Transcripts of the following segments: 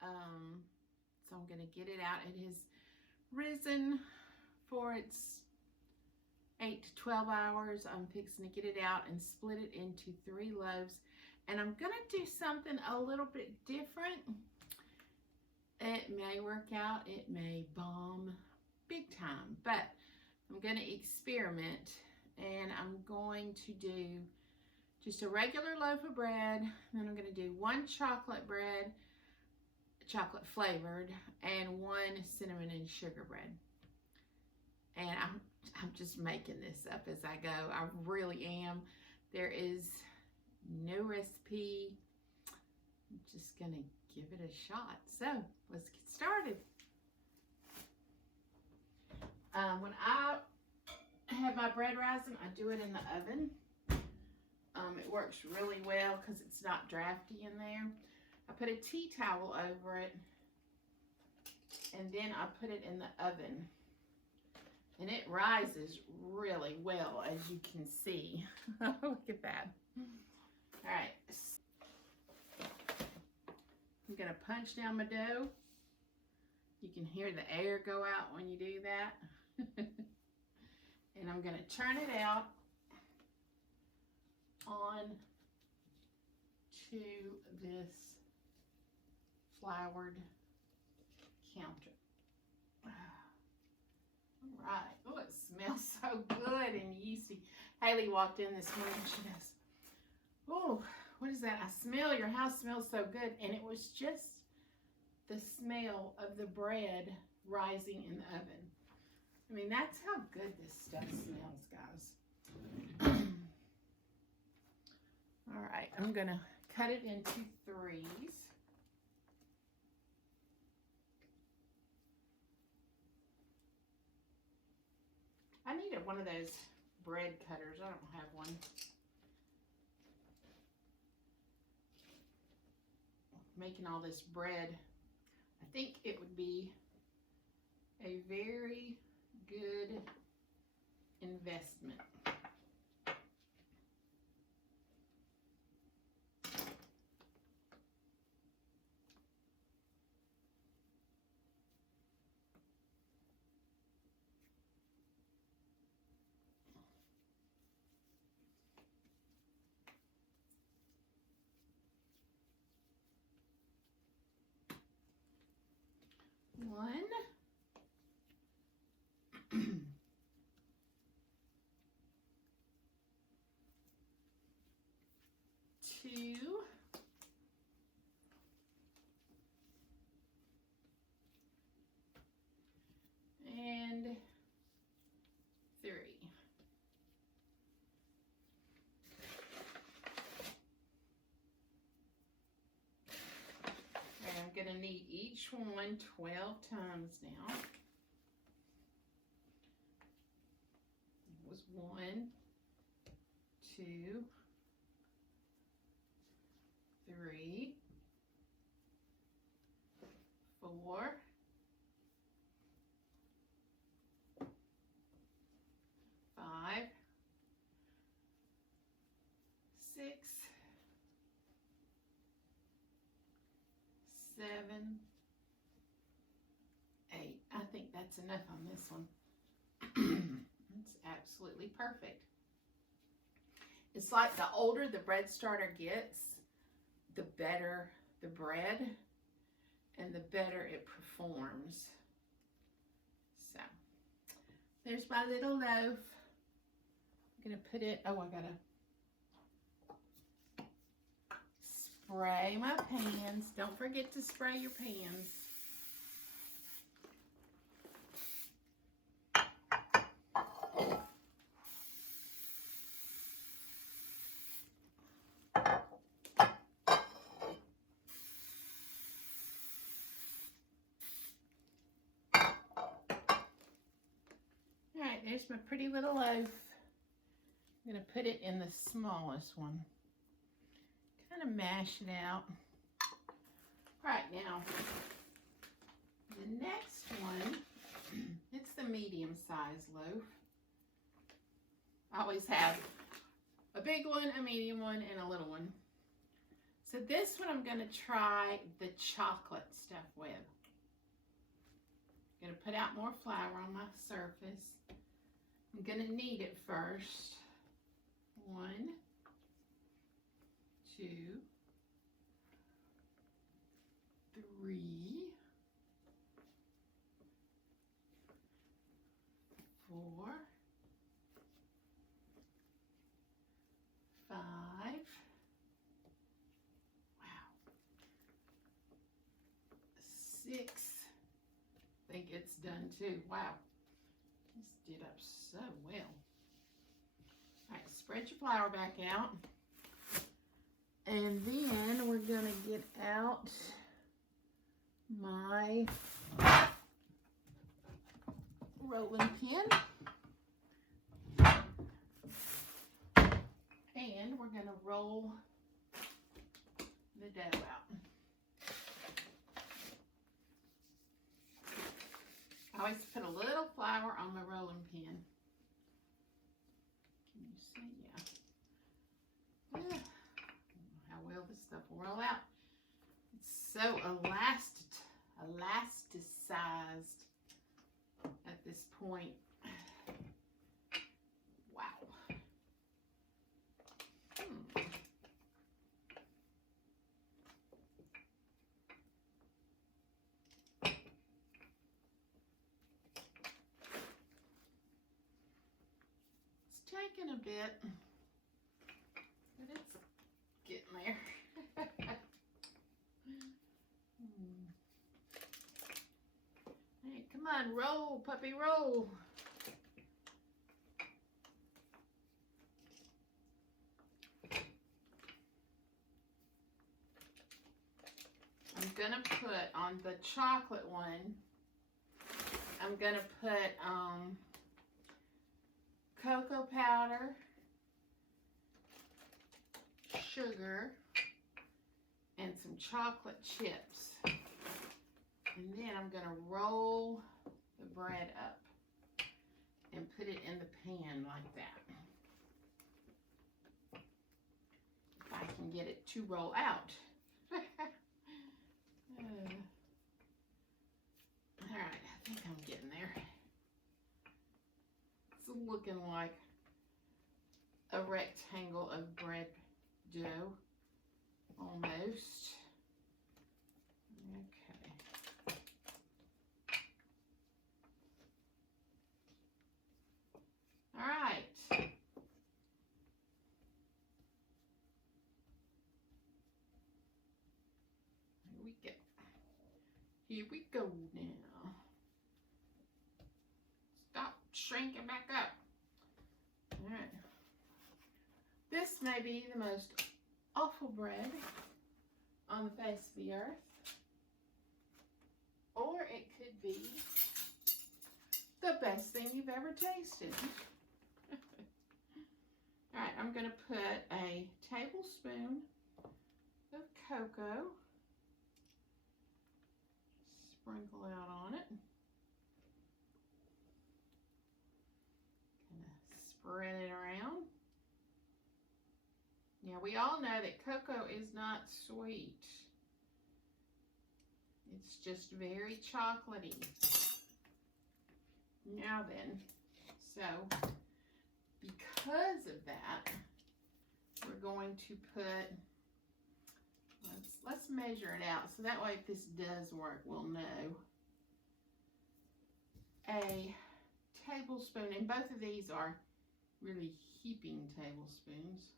So I'm going to get it out. It has risen for its 8 to 12 hours. I'm fixing to get it out and split it into 3 loaves. And I'm going to do something a little bit different. It may work out, it may bomb big time, but I'm going to experiment, and I'm going to do just a regular loaf of bread. Then I'm going to do 1 chocolate bread, chocolate flavored, and 1 cinnamon and sugar bread. And I'm just making this up as I go. I really am. There is no recipe. I'm just going to give it a shot. So let's get started. When I have my bread rising, I do it in the oven. It works really well because it's not drafty in there. I put a tea towel over it, and then I put it in the oven. And it rises really well, as you can see. Look at that. All right. I'm going to punch down my dough. You can hear the air go out when you do that. And I'm going to turn it out on to this floured counter. All right. Oh, it smells so good and yeasty. Haley walked in this morning. She goes, "Oh, what is that? I smell, your house smells so good." And it was just the smell of the bread rising in the oven. I mean, that's how good this stuff smells, guys. All right, I'm going to cut it into 3s. I needed one of those bread cutters. I don't have one. Making all this bread, I think it would be a very good investment. One. 2. And 3. And I'm going to knead each one 12 times now. It was 1, 2, 3, 4, 5, 6, 7, 8. I think that's enough on this one. It's absolutely perfect. It's like the older the bread starter gets, the better the bread and the better it performs. So there's my little loaf. I'm gonna put it, oh, I gotta spray my pans. Don't forget to spray your pans. There's my pretty little loaf. I'm going to put it in the smallest one. Kind of mash it out. Right now, the next one, it's the medium size loaf. I always have a big one, a medium one, and a little one. So this one I'm going to try the chocolate stuff with. I'm going to put out more flour on my surface. I'm going to knead it first. 1, 2, 3, 4, 5. Wow. 6. I think it's done too. Wow. This did up so well. All right, spread your flour back out. And then we're going to get out my rolling pin. And we're going to roll the dough out. I always put a little flour on my rolling pin. Can you see? Yeah. How well this stuff will roll out. It's so elasticized at this point. Wow. It's taking a bit, but it's getting there. Hey, come on, roll, puppy, roll. I'm gonna put on the chocolate one, I'm gonna put cocoa powder, sugar, and some chocolate chips. And then I'm gonna roll the bread up and put it in the pan like that. If I can get it to roll out. All right, I think I'm getting there. It's looking like a rectangle of bread dough, almost. Okay. All right. Here we go. Here we go now. Stop shrinking back up. All right. This may be the most awful bread on the face of the earth. Or it could be the best thing you've ever tasted. All right, I'm going to put a tablespoon of cocoa. Sprinkle out on it. Kind of spread it around. Now, we all know that cocoa is not sweet. It's just very chocolatey. Now then, so because of that, we're going to put, let's measure it out. So that way if this does work, we'll know. A tablespoon, and both of these are really heaping tablespoons.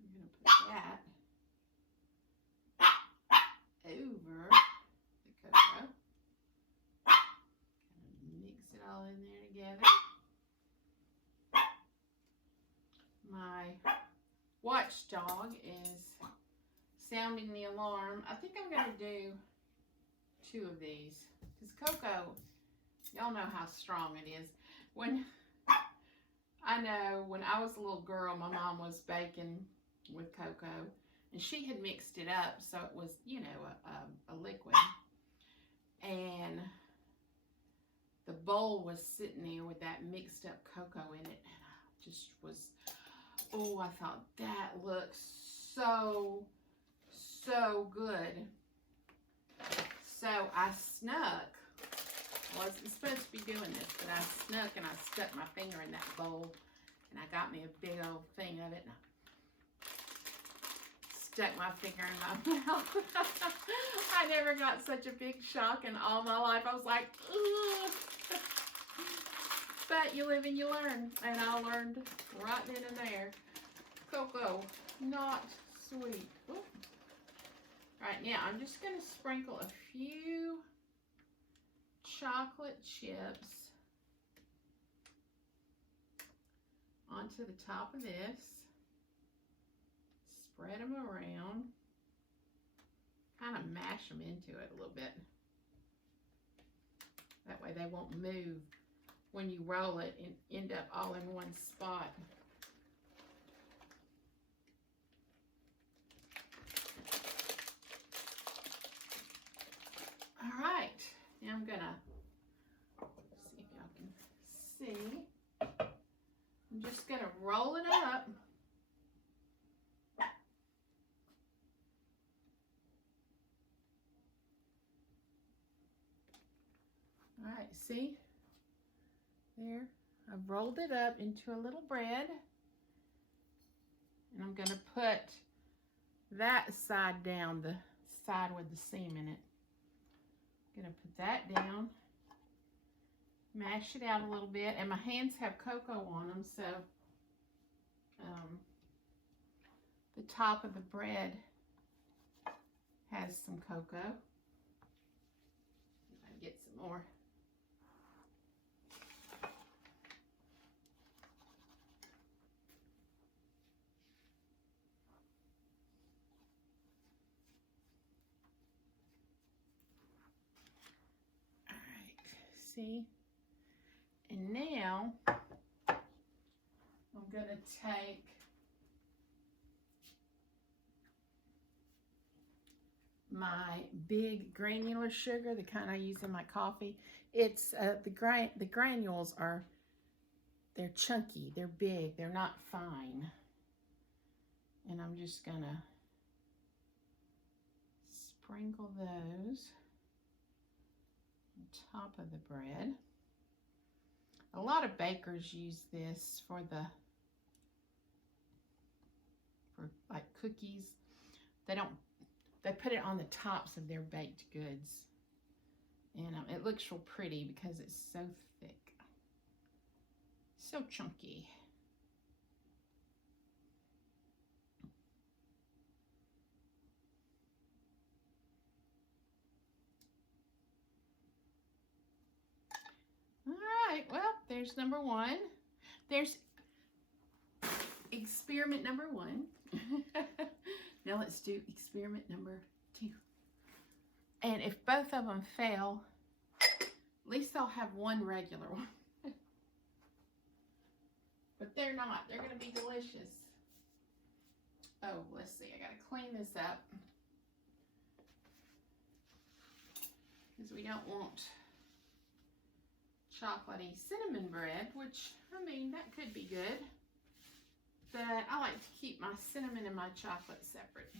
I'm going to put that over the cocoa. Mix it all in there together. My watchdog is sounding the alarm. I think I'm going to do 2 of these because cocoa, y'all know how strong it is. I know when I was a little girl, my mom was baking with cocoa, and she had mixed it up so it was, you know, a liquid. And the bowl was sitting there with that mixed up cocoa in it, and I just was Oh, I thought that looks so good. So I snuck. Wasn't supposed to be doing this, but I snuck and I stuck my finger in that bowl, and I got me a big old thing of it, and I stuck my finger in my mouth. I never got such a big shock in all my life. I was like, ugh. But you live and you learn, and I learned right then and there. Cocoa, not sweet. Ooh. Right now, I'm just going to sprinkle a few chocolate chips onto the top of this. Spread them around. Kind of mash them into it a little bit. That way they won't move when you roll it and end up all in one spot. All right, now I'm gonna see if y'all can see. I'm just gonna roll it up. All right, see? There, I've rolled it up into a little bread. And I'm gonna put that side down, the side with the seam in it. I'm gonna put that down, mash it out a little bit, and my hands have cocoa on them, so the top of the bread has some cocoa. If I can get some more. All right, see? And now I'm gonna take my big granular sugar, the kind I use in my coffee. It's the granules are, they're chunky, they're big, they're not fine. And I'm just gonna sprinkle those on top of the bread. A lot of bakers use this for like cookies. They put it on the tops of their baked goods. And it looks real pretty because it's so thick. So chunky. All right, well, there's number one. There's experiment number one. Now let's do experiment number two. And if both of them fail, at least I'll have one regular one. But they're not. They're going to be delicious. Oh, let's see. I got to clean this up. Because we don't want chocolatey cinnamon bread, which, I mean, that could be good. But I like to keep my cinnamon and my chocolate separate.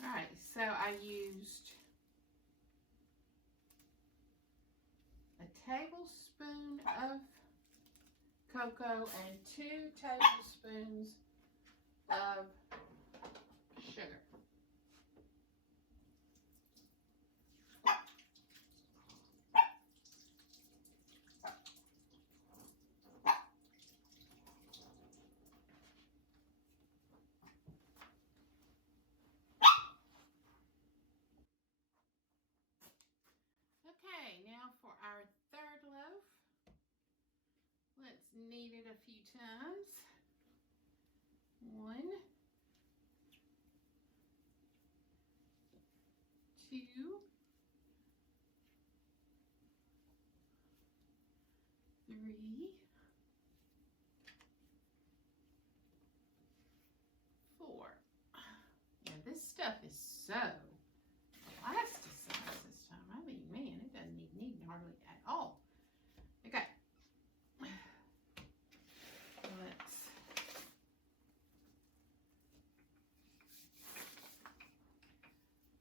All right, so I used a tablespoon of cocoa and 2 tablespoons of sugar. Okay, now for our third loaf. Let's knead it a few times. 1, 2, 3, 4. stuff is so plasticized this time. I mean, man, it doesn't need kneading hardly at all. Okay. Let's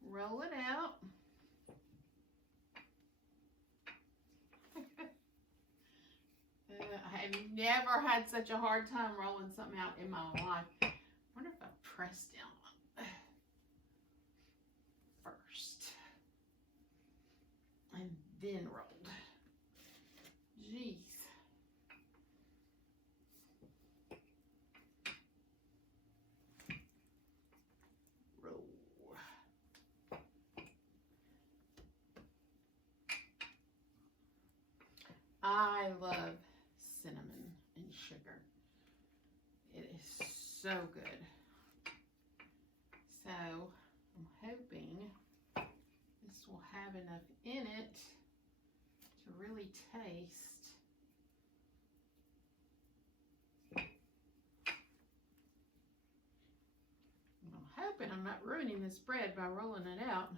roll it out. I have never had such a hard time rolling something out in my life. I wonder if I press down first and then rolled. Jeez. Roll. I love cinnamon and sugar. It is so good. So I'm hoping this will have enough in it to really taste. I'm hoping I'm not ruining this bread by rolling it out.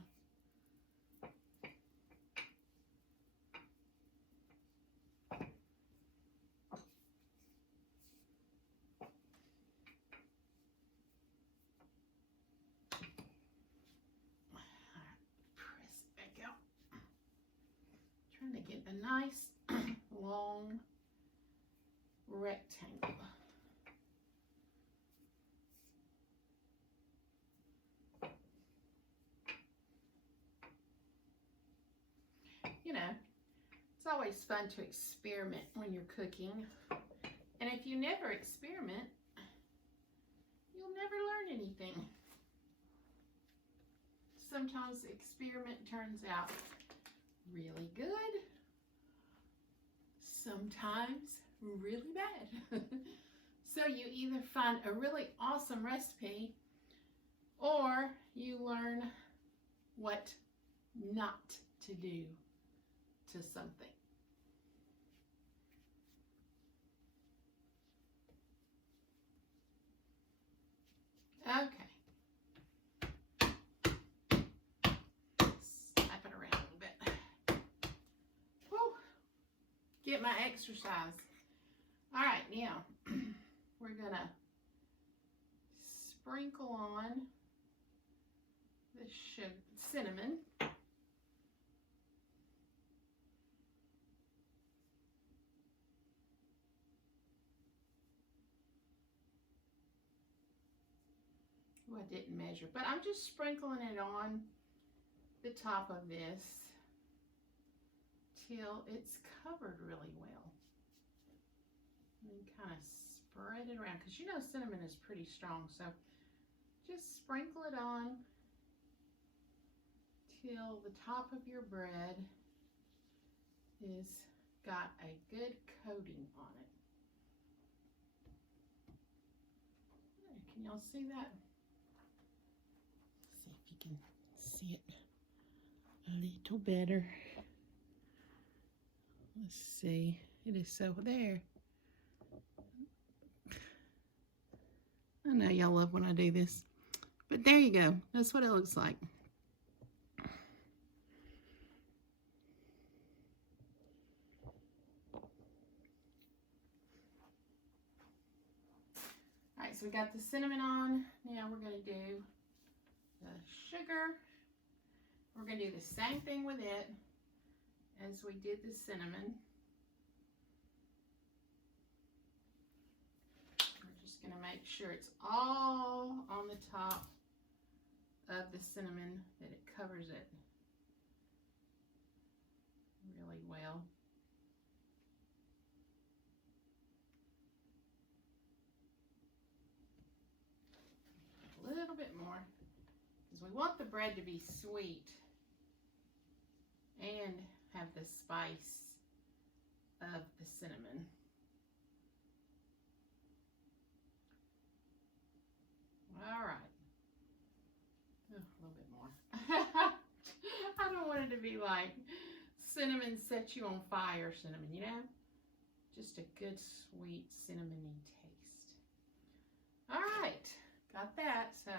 Trying to get a nice long rectangle. You know, it's always fun to experiment when you're cooking. And if you never experiment, you'll never learn anything. Sometimes the experiment turns out really good, sometimes really bad. So you either find a really awesome recipe or you learn what not to do to something. Okay. Get my exercise. All right, now we're gonna sprinkle on the cinnamon. Oh, I didn't measure, but I'm just sprinkling it on the top of this till it's covered really well. And then kind of spread it around, because you know cinnamon is pretty strong, so just sprinkle it on till the top of your bread is got a good coating on it. Can y'all see that? See if you can see it a little better. Let's see. It is so there. I know y'all love when I do this, but there you go. That's what it looks like. All right, so we got the cinnamon on. Now we're going to do the sugar. We're going to do the same thing with it as we did the cinnamon. We're just going to make sure it's all on the top of the cinnamon, that it covers it really well. A little bit more, because we want the bread to be sweet and have the spice of the cinnamon. All right. Oh, a little bit more. I don't want it to be like cinnamon sets you on fire cinnamon, you know? Just a good, sweet, cinnamony taste. All right, got that. So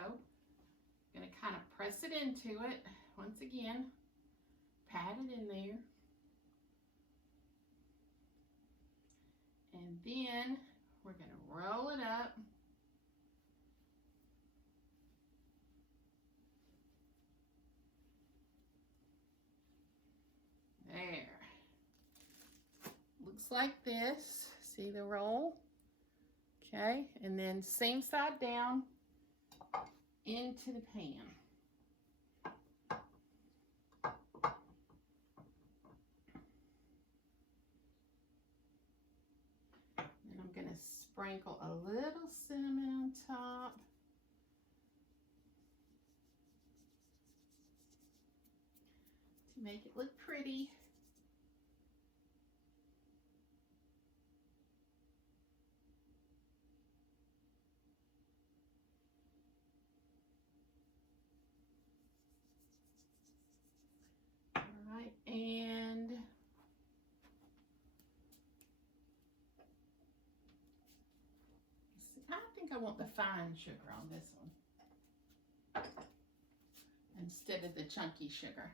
I'm going to kind of press it into it once again, pat it in there. And then we're going to roll it up. There. Looks like this. See the roll? Okay, and then same side down into the pan. And I'm going to sprinkle a little cinnamon on top. To make it look pretty. Alright, and I think I want the fine sugar on this one instead of the chunky sugar.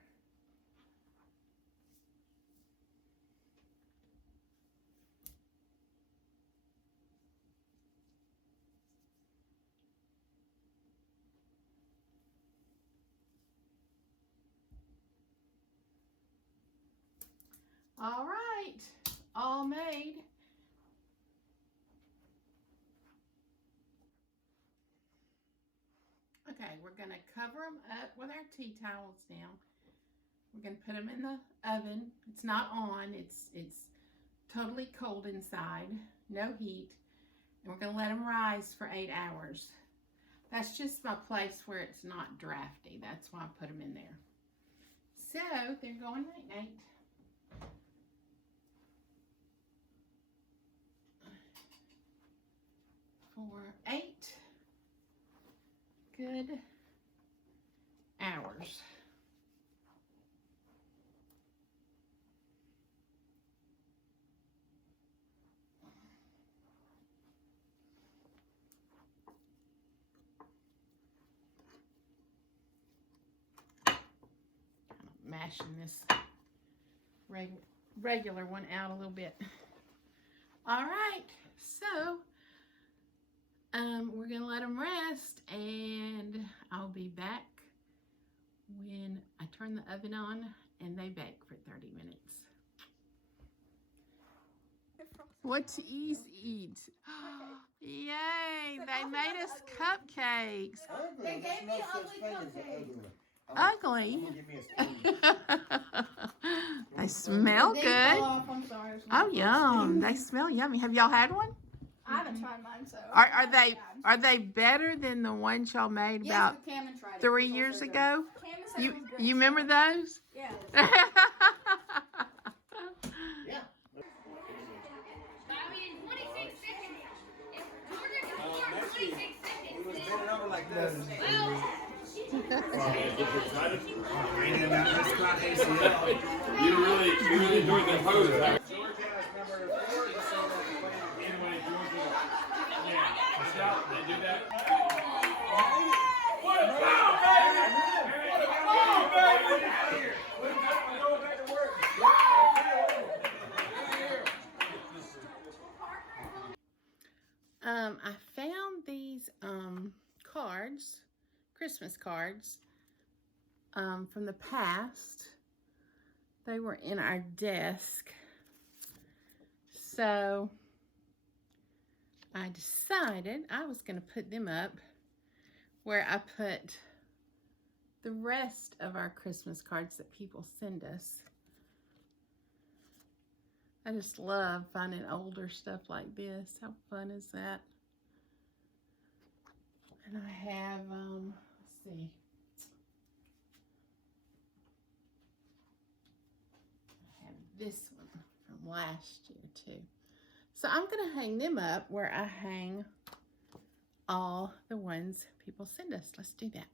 All right, all made. Okay, we're gonna cover them up with our tea towels now. We're gonna put them in the oven. It's not on, it's totally cold inside, no heat. And we're gonna let them rise for 8 hours. That's just my place where it's not drafty. That's why I put them in there. So they're going night-night. For 8 good hours. Mashing this regular one out a little bit. All right, so we're gonna let them rest, and I'll be back when I turn the oven on and they bake for 30 minutes. What to eat? Yay! They made us cupcakes. They gave me ugly cupcakes. Ugly? They smell good. Oh, yum! They smell yummy. Have y'all had one? I haven't tried mine, so. Are they better than the ones y'all made about 3 years ago? You remember those? Yeah. Yeah. In 26 seconds. If Jordan scored 26 seconds. He was bending over like this. You really enjoyed that pose. Georgia is number 4. Anyway, Georgia. Yeah. They do that. What a foul, baby! What a foul, baby! Get out of here! We're going back to work. I found these cards, Christmas cards, from the past. They were in our desk. So I decided I was going to put them up where I put the rest of our Christmas cards that people send us. I just love finding older stuff like this. How fun is that? And I have, let's see. I have this one from last year too. So I'm going to hang them up where I hang all the ones people send us. Let's do that.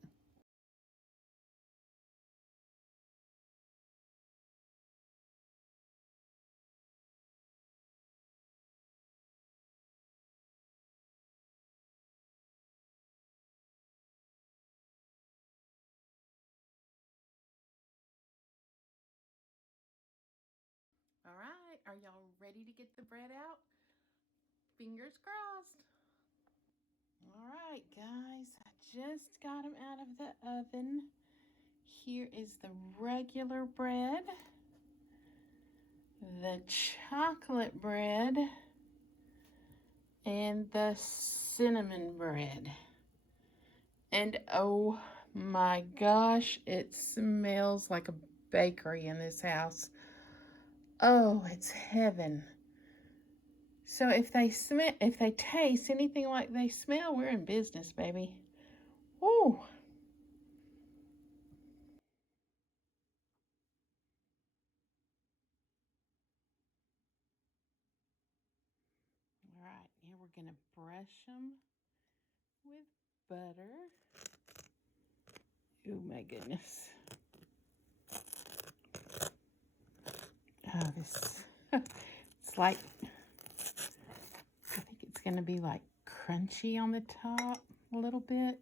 Are y'all ready to get the bread out? Fingers crossed. All right, guys, I just got them out of the oven. Here is the regular bread, the chocolate bread, and the cinnamon bread. And oh my gosh, it smells like a bakery in this house. Oh, it's heaven. So if they taste anything like they smell, we're in business, baby. Woo! All right, now we're gonna brush them with butter. Oh my goodness. Oh, this, it's like, I think it's gonna be like crunchy on the top a little bit.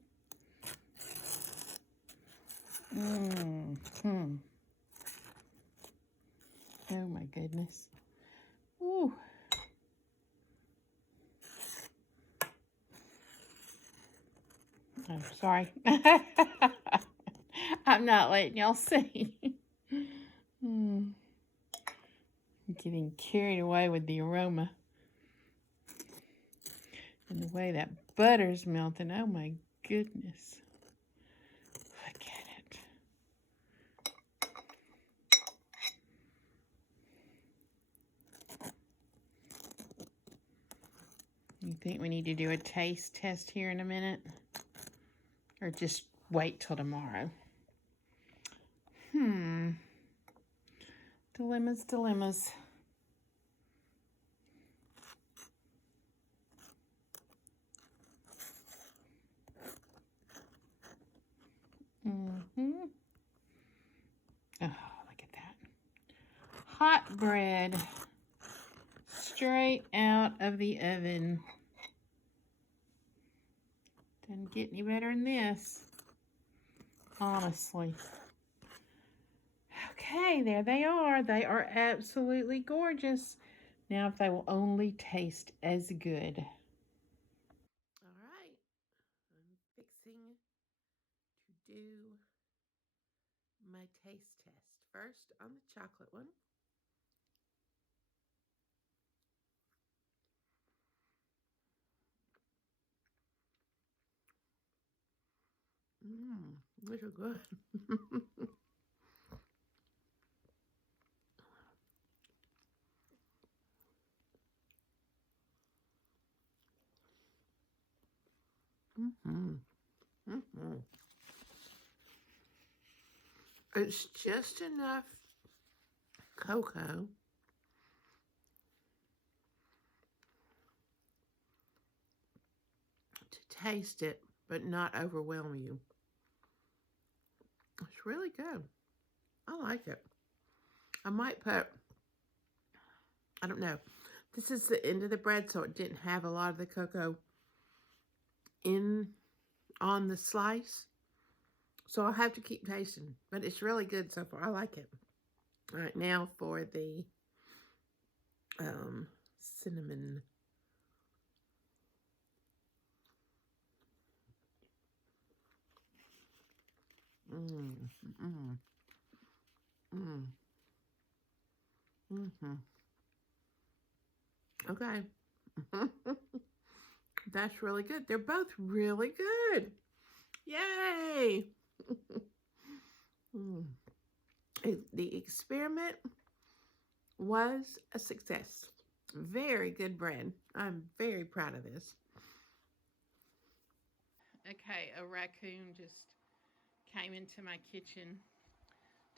Mm-hmm. Oh my goodness. Ooh. I'm sorry. I'm not letting y'all see. I'm getting carried away with the aroma. And the way that butter's melting. Oh my goodness. Look at it. You think we need to do a taste test here in a minute? Or just wait till tomorrow? Dilemmas, dilemmas. Oh, look at that. Hot bread. Straight out of the oven. Doesn't get any better than this. Honestly. Okay, there they are. They are absolutely gorgeous. Now if they will only taste as good. All right. I'm fixing to do my taste test. First on the chocolate one. These are good. It's just enough cocoa to taste it, but not overwhelm you. It's really good. I like it. I might put, I don't know. This is the end of the bread, so it didn't have a lot of the cocoa on the slice. So I'll have to keep tasting, but it's really good so far. I like it. All right, now for the cinnamon. Okay. That's really good. They're both really good. Yay! The experiment was a success. Very good bread. I'm very proud of this. Okay, a raccoon just came into my kitchen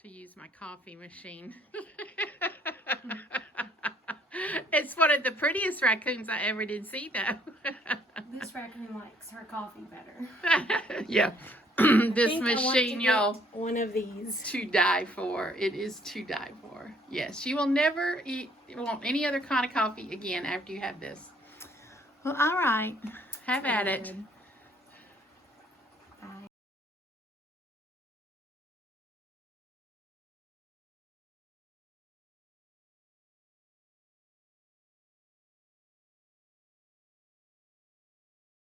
to use my coffee machine. It's one of the prettiest raccoons I ever did see, though. This raccoon likes her coffee better. Yeah. This machine, y'all, one of these to die for. It is to die for. Yes, you will never want any other kind of coffee again after you have this. Well, all right. Have at it.